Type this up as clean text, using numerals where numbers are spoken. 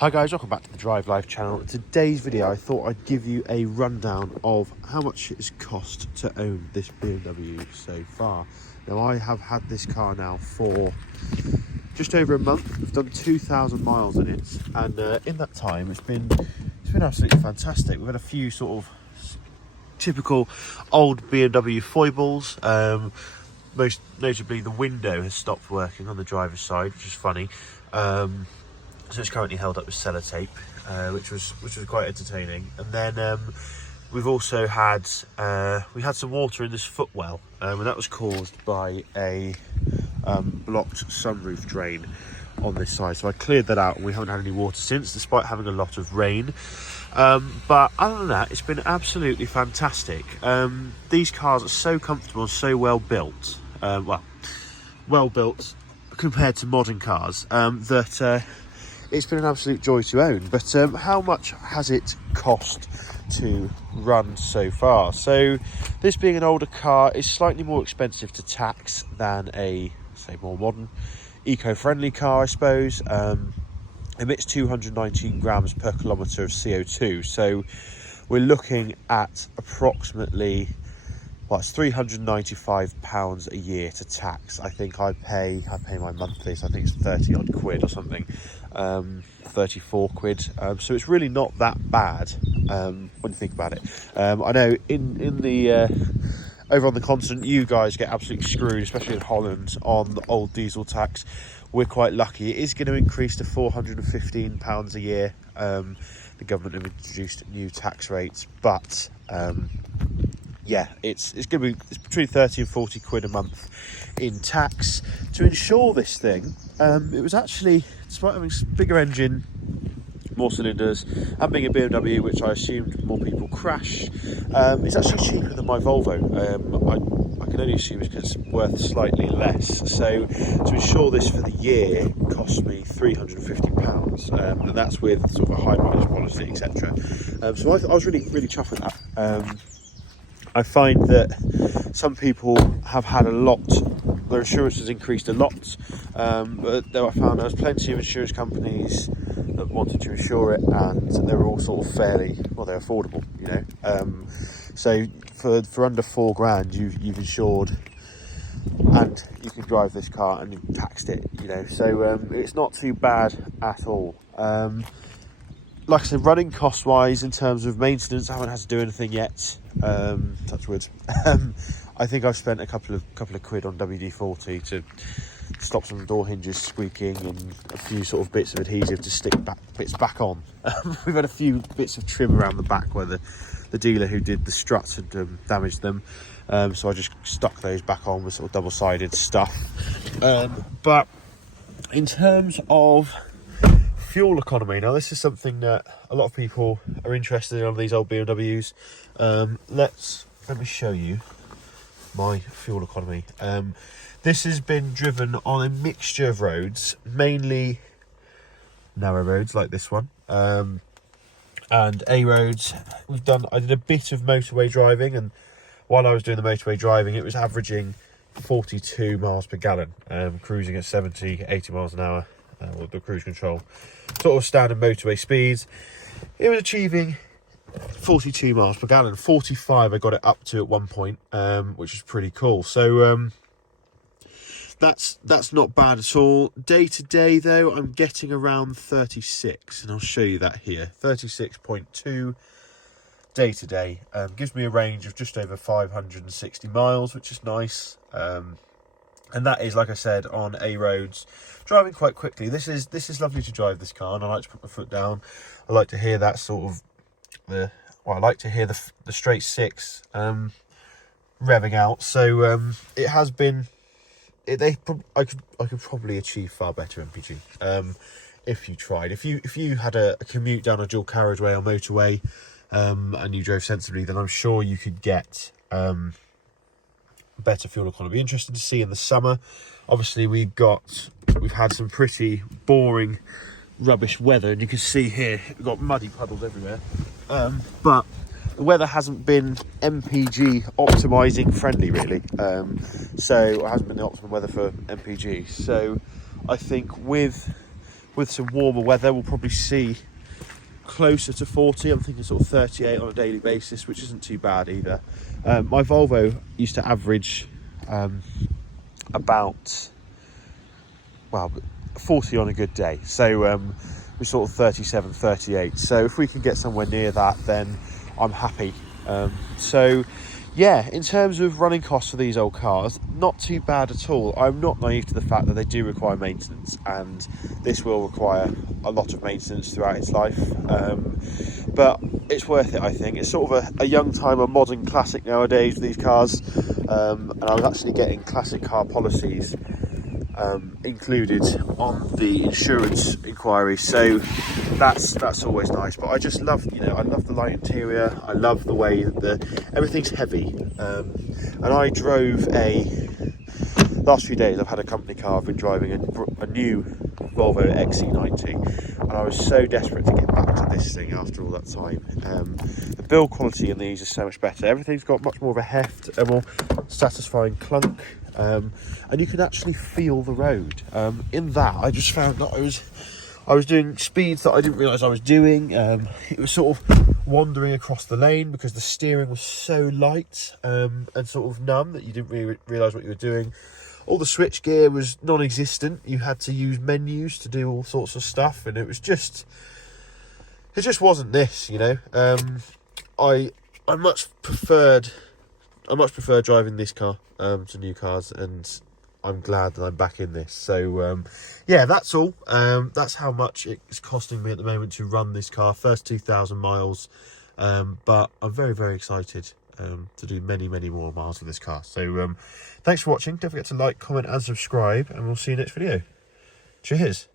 Hi guys, welcome back to the Drive Life channel. In today's video I thought I'd give you a rundown of how much it has cost to own this BMW so far. Now I have had this car now for just over a month. We've done 2,000 miles in it, and in that time it's been absolutely fantastic. We've had a few sort of typical old BMW foibles. Most notably the window has stopped working on the driver's side, which is funny. So it's currently held up with sellotape, which was quite entertaining. And then we've also had we had some water in this footwell, and that was caused by a blocked sunroof drain on this side. So I cleared that out, and we haven't had any water since, despite having a lot of rain. But other than that, it's been absolutely fantastic. These cars are so comfortable and so well built. Well built compared to modern cars, that it's been an absolute joy to own. But how much has it cost to run so far? So this being an older car is slightly more expensive to tax than a, say, more modern eco-friendly car, I suppose. Emits 219 grams per kilometre of CO2, so we're looking at approximately, well, it's £395 a year to tax. I think I pay my monthly, so I think it's 30 odd quid or something, 34 quid. So it's really not that bad when you think about it. I know in the over on the continent, you guys get absolutely screwed, especially in Holland, on the old diesel tax. We're quite lucky. It is going to increase to £415 a year. The government have introduced new tax rates, but yeah, it's going to be between 30 and 40 quid a month in tax. To insure this thing, it was actually, despite having a bigger engine, more cylinders, and being a BMW, which I assumed more people crash, it's actually cheaper than my Volvo. I can only assume it's because it's worth slightly less. So to insure this for the year cost me £350, and that's with sort of a high mileage policy, etc. So I was really chuffed with that. I find that some people have had a lot, their insurance has increased a lot, but I found there was plenty of insurance companies that wanted to insure it, and they were all sort of fairly, well, they're affordable, you know. So for under £4,000 you've insured, and you can drive this car and you've taxed it, you know. So it's not too bad at all. Like I said, running cost wise, in terms of maintenance, I haven't had to do anything yet. Touch wood. I think I've spent a couple of quid on WD-40 to stop some door hinges squeaking, and a few sort of bits of adhesive to stick bits back on. We've had a few bits of trim around the back where the dealer who did the struts had damaged them, so I just stuck those back on with sort of double-sided stuff. But in terms of fuel economy, now this is something that a lot of people are interested in on these old BMWs. Let me show you my fuel economy. This has been driven on a mixture of roads, mainly narrow roads like this one, and A roads. I did a bit of motorway driving, and while I was doing the motorway driving, it was averaging 42 miles per gallon, cruising at 70, 80 miles an hour. With the cruise control, sort of standard motorway speeds. It was achieving 42 miles per gallon. 45 I got it up to at one point, which is pretty cool. So that's not bad at all. Day to day though, I'm getting around 36, and I'll show you that here. 36.2 day to day, gives me a range of just over 560 miles, which is nice. And that is, like I said, on A roads, driving quite quickly. This is lovely to drive this car, and I like to put my foot down. I like to hear that sort of I like to hear the straight six revving out. So it has been. I could probably achieve far better MPG if you tried. If you had a commute down a dual carriageway or motorway, and you drove sensibly, then I'm sure you could get better fuel economy. Interesting to see in the summer. Obviously we've had some pretty boring rubbish weather, and you can see here we've got muddy puddles everywhere, but the weather hasn't been MPG optimizing friendly really, so it hasn't been the optimum weather for MPG. So I think with with some warmer weather, we'll probably see closer to 40. I'm thinking sort of 38 on a daily basis, which isn't too bad either. My Volvo used to average about, well, 40 on a good day. So we're sort of 37, 38. So if we can get somewhere near that, then I'm happy. So yeah, in terms of running costs for these old cars, not too bad at all. I'm not naive to the fact that they do require maintenance, and this will require a lot of maintenance throughout its life. But it's worth it, I think. It's sort of a young timer, modern classic nowadays with these cars. And I was actually getting classic car policies included on the insurance inquiry, so that's always nice. But I just love, I love the light interior. I love the way that everything's heavy. And I drove last few days I've had a company car. I've been driving a new Volvo XC90, and I was so desperate to get back to this thing after all that time. The build quality in these is so much better. Everything's got much more of a heft, a more satisfying clunk. And you can actually feel the road. In that, I just found that I was doing speeds that I didn't realise I was doing. It was sort of wandering across the lane because the steering was so light and sort of numb that you didn't really realise what you were doing. All the switch gear was non-existent. You had to use menus to do all sorts of stuff, and it just wasn't this, I much preferred driving this car to new cars, and I'm glad that I'm back in this. So yeah, that's all. That's how much it's costing me at the moment to run this car. First 2,000 miles, but I'm very, very excited to do many, many more miles with this car. So thanks for watching. Don't forget to like, comment and subscribe, and we'll see you next video. Cheers.